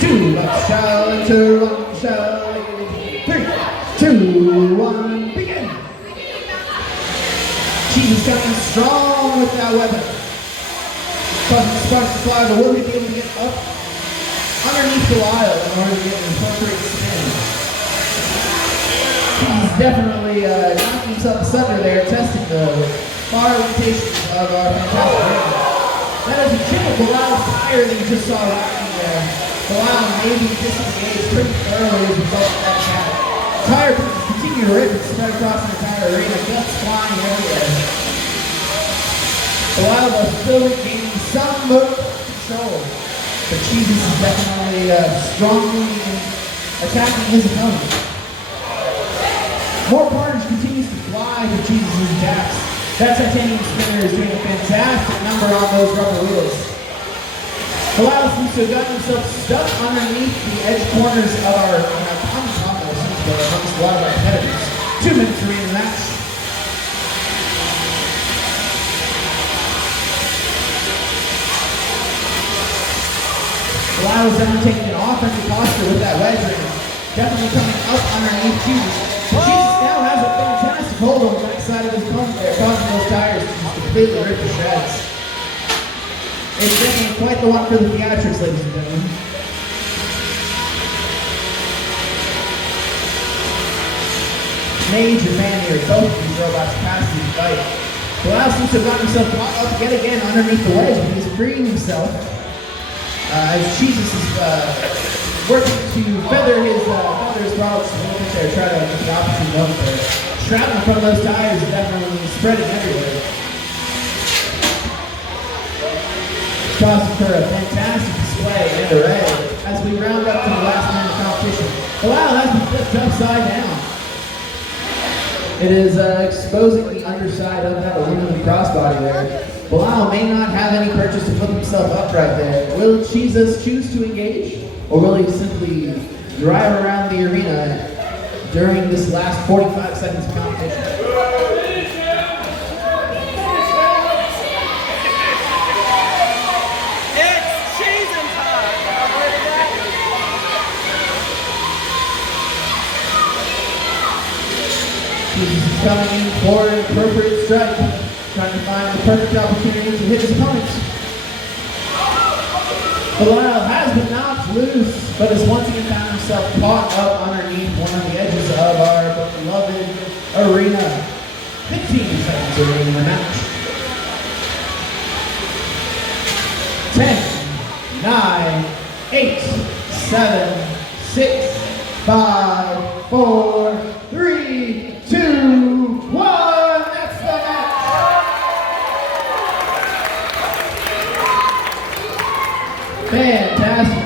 Two, up shall enter, one shall leave. 3, 2, 1, begin. Cheesus coming strong with that weapon. Causing sparks to fly, but will he be able to get up underneath Belial in order to get an appropriate spin? He's definitely knocking himself asunder there, testing the far limitations of our fantastic ring. That is a triple Belial tire that you just saw rocking there. Belial maybe disengaged pretty thoroughly as a result of that attack. Tire pieces continue to rip and spread across the entire arena, guts flying everywhere. Belial was still gaining some motor control, but Cheesus is definitely strongly attacking his opponent. More carnage continues to fly to Cheesus' attacks. That titanium spinner is doing a fantastic number on those rubber wheels. Belial seems to have gotten himself stuck underneath the edge corners of our common combo amongst a lot of our competitors. 2 minutes remaining in the match. Belial is then taking an offensive posture with that wedge ring. Definitely coming up underneath Cheesus. Cheesus now has a fantastic hold on the back side of his opponent there, causing those tires to just completely rip to shreds. It's definitely quite the one for the theatrics, ladies and gentlemen. Major fan here, both of these robots past the fight. Belial seems to have gotten himself caught up yet again underneath the wedge, but he's freeing himself. As Cheesus is working to feather his products a little bit there, try to get the opportune moment there. Shrapnel from those tires is definitely spreading everywhere. Causing for a fantastic display and array as we round up to the last man of competition. Belial has been flipped upside down. It is exposing the underside of that aluminum crossbody there. Belial may not have any purchase to flip himself upright there. Will Cheesus choose to engage, or will he simply drive around the arena during this last 45 seconds of competition? It's Cheesin time! Cheesus is coming in for an appropriate strike. Trying to find the perfect opportunity to hit his opponent. Belial has been knocked loose, but has once again found himself caught up underneath one of the edges of our beloved arena. 15 seconds remaining in the match. 10, 9, 8, 7, 6, 5, 4, 3, 2, 1. That's the match. Fantastic.